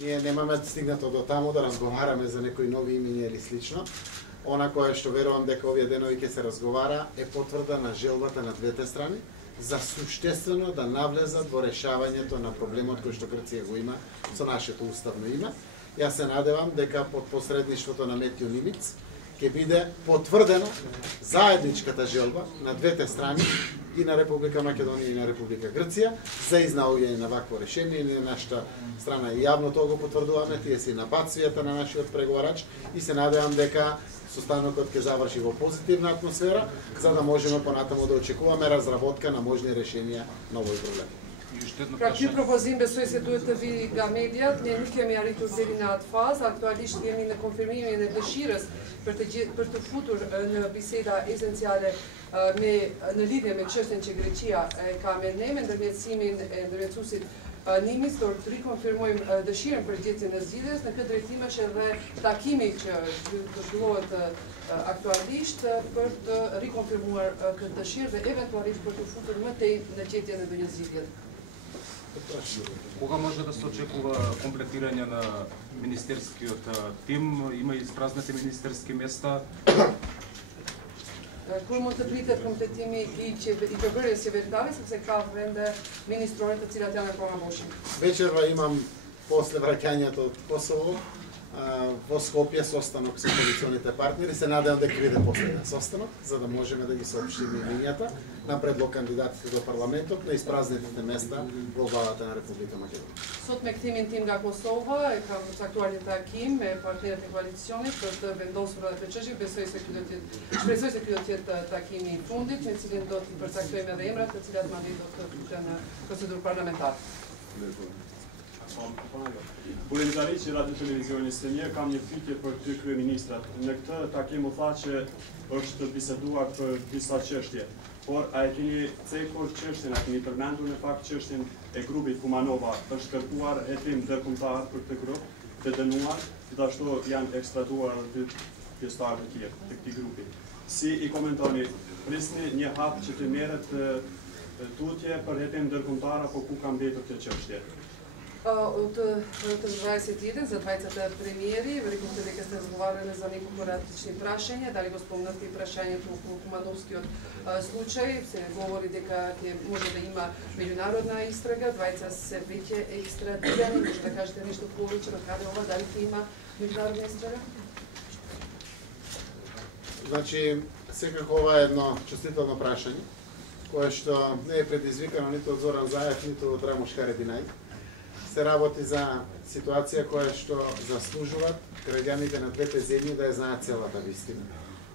Ние немаме стигнато до таму да разговараме за некои нови имиња или слично. Она кое што верувам дека овие денови ќе се разговара е потврда на желбата на двете страни за суштествено да навлезат во решавањето на проблемот кој што Грција го има со нашето уставно име. Јас се надевам дека под посредништвото на Метјо Нимиц ќе биде потврдена заедничката желба на двете страни, и на Република Македонија и на Република Грција, за изнаоѓање на вакво решение. Ние на нашата страна и јавно тоа го потврдуваме, тие се набацвијата на нашиот преговарач и се надевам дека состанокот ќе заврши во позитивна атмосфера, за да можеме понатаму да очекуваме разработка на можни решенија на овој проблем. Pra ky propozim besoj se duhet të vi nga mediat, ne nuk kemi arritur deri në atë fazë, aktualisht jemi në konfirmimin e dëshirës për të futur në biseda esenciale në lidhje me çështjen që Greqia ka me ne, me ndërmjetësimin e ndërmjetësuesit Nimis, do të rikonfirmojmë dëshirën për gjetjen e zgjidhjes. Në këtë drejtim është edhe takimi që do zhvillohet aktualisht për të rikonfirmuar këtë dëshirë dhe eventualisht për të futur më tej në gjetjen e ndonjë zgjidhje. Кога може да се очекува комплетирање на министерскиот тим? Има испразнати министерски места? Kur mund të pritet kompletimi i përbërjes qeveritare, sepse ka vende ministrore të cilat janë akoma boshim. Вечерва имам после враќањето од Косово во Скопје состанок со коалиционите партнери. Се надевам дека биде последен состанок, за да можеме да ги соопштиме имињата на предлог кандидатите до парламентот на испразнетите места во владата на Република Македонија. Sot me kthimin tim nga Kosova e kam caktuar një takim me partnerët e koalicionit për të vendosur edhe këtë çështje. Shpresoj se ky do të jetë takimi i fundit, me cilin do të përcaktojmë edhe emrat, të cilat madje do të futen në procedurë parlamentare. Burimtari që Radio Televizionin S1 kam një pyetje për ty kryeministrat. Në këtë takim u tha që është biseduar për disa çështje, por a e keni cekur çështjen, a keni përmendur në fakt çështjen e grupit Kumanova? Është kërkuar hetim ndërkombëtar për këtë grup, të dënuar, gjithashtu janë ekstraduar dy pjesëtarë të tjerë të këtij grupi. Si i komentoni, prisni një hap që të merret tutje për hetim ndërkombëtar apo ku ka mbetur këtë çështje? От 21 за 20 премиери, веројатно дека сте разговарале за неколку различни прашања, дали го спомнавте и прашањето околу Кумановскиот случај, се говори дека може да има меѓународна истрага, двајца се веќе екстрадирани, може да кажете нешто повеќе на каде ова, дали ќе има меѓународна истрага? Значи, секако ова е едно чувствително прашање, кое што не е предизвикано ниту од Зоран Заев, ниту од Рамош Харединај. Се работи за ситуација која што заслужуваат граѓаните на двете земји да ја знаат целата вистина.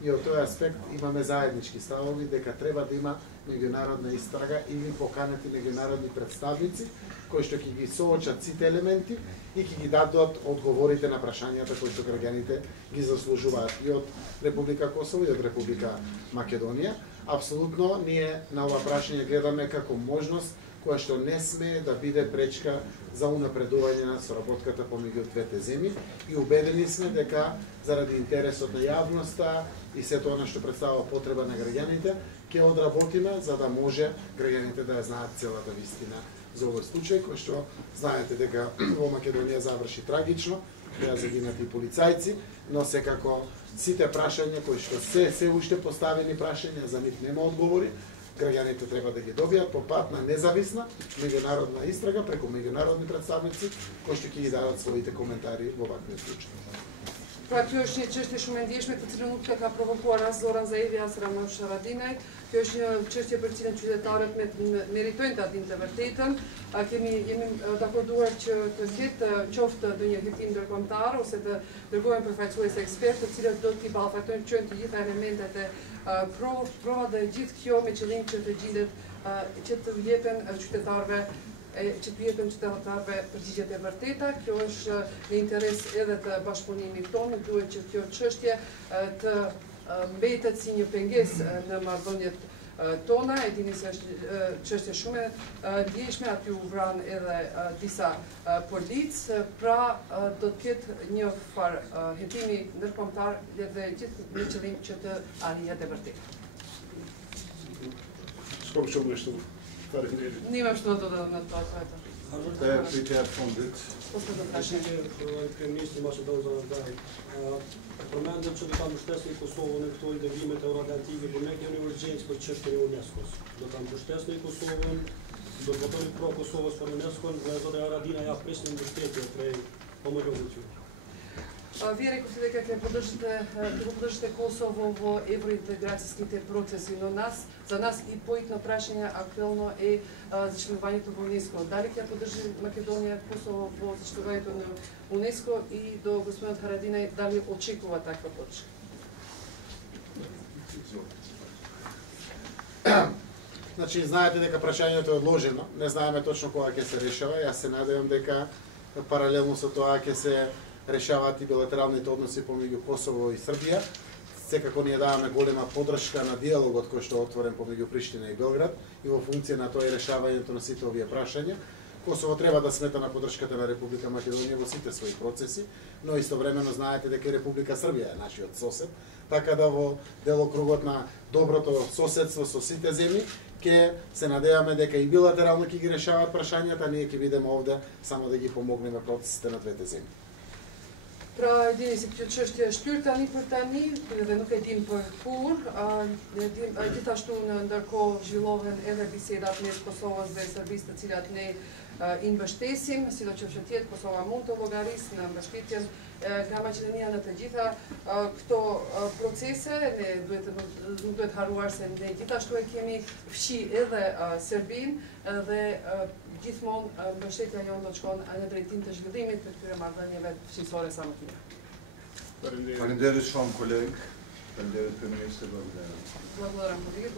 И од тој аспект имаме заеднички ставови дека треба да има меѓународна истрага или поканети меѓународни представници кои што ќе ги соочат сите елементи и ќе ги дадат одговорите на прашањата кои што граѓаните ги заслужуваат и од Република Косово и од Република Македонија. Апсолутно ние на ова прашање гледаме како можност која што не смее да биде пречка за унапредување на соработката помеѓу двете земји и убедени сме дека заради интересот на јавноста и сето она што представува потреба на граѓаните ќе одработиме за да може граѓаните да ја знаат целата вистина за овој случај кој што знаете дека во Македонија заврши трагично, беа загинати полицајци, но секако сите прашања кои што се уште поставени прашања за нив нема одговори. Граѓаните треба да ги добијат по пат на независна меѓународна истрага преку меѓународни представници кои што ќе ги дадат своите коментари во вакви случаи. Pra kjo është një çështje shumë e ndjeshme të cilën nuk ka provokuar as Zoran Zaevi as Ramosh Haradinaj. Kjo është një çështje për cilën qytetarët meritojnë ta dinë të vërtetën. Jemi dakorduar që të ketë qoftë ndonjë hetim ndërkombëtar ose të dërgohen përfaqësues ekspertë të cilët do t'i ballafaqojnë të gjitha elementet e provat dhe gjithë kjo me qëllim që të gjendet që të jepen qytetarëve që të jepen qytetarëve përgjigjet e vërteta. Kjo është në interes edhe të bashkëpunimit tonë, nuk duhet që kjo çështje të mbetet si një pengesë në marrëdhëniet tona. E dini se është çështje shumë e ndjeshme, aty u vran edhe disa policë, pra do të ketë një farë hetimi ndërkombëtar dhe gjithë me qëllim që të arrihet e vërteta. Shkom shumë në shtu. Немам што да додам на тоа. Te pyetja e fundit. Kryeministri Maqedon Zanardaj, përmendëm që do ta mbështesni Kosovën në këto integrimet euroatlantive, por ne kemi urgjencë për çështjen e UNESCO-s. Do ta mbështesni Kosovën, do të votoni pro Kosovës për UNESCO-n, dhe zotë Haradina ja prisni mbështetje prej homologëve tyre. Вие рекохте дека ќе поддржите Косово во евроинтеграцијските процеси, но за нас и поитно прашање актуелно е зачленувањето во УНЕСКО. Дали ќе поддржи Македонија Косово во зачленувањето на УНЕСКО и до господинот Харадинеј дали очекува таква поддршка? Значи, знаете дека прашањето е одложено, не знаеме точно кога ќе се решава. Јас се надевам дека паралелно со тоа ќе се решаваат и билатералните односи помеѓу Косово и Србија. Секако ние даваме голема поддршка на диалогот кој што е отворен помеѓу Приштина и Белград и во функција на тоа и решавањето на сите овие прашања. Косово треба да смета на поддршката на Република Македонија во сите своји процеси, но истовремено знаете дека и Република Србија е нашиот сосед, така да во делокругот на доброто соседство со сите земји ќе се надеваме дека и билатерално ќе ги решаваат прашањата, ние ќе бидеме овде само да ги помогнеме процесите на двете земји. Pra dini që çështja është shtyr tani për tani dhe nuk e dim për kur, gjithashtu në ndërkohë zhvillohen edhe bisedat mes Kosovës dhe Serbisë, të cilat ne i mbështesim, sidoqoftë që tjetë Kosova mund të llogarisë në mbështetjen nga Maqedonia në të gjitha këto procese. Ne nuk duhet haruar se ne gjithashtu e kemi fshi edhe Serbinë dhe gjithmonë mbështetja jonë do të shkon në drejtim të zhvillimit të këtyre marrëdhënieve fëmijësore sa më të mira. Faleminderit shumë kolegë. Faleminderit kryeministri. Благодарам, колеги.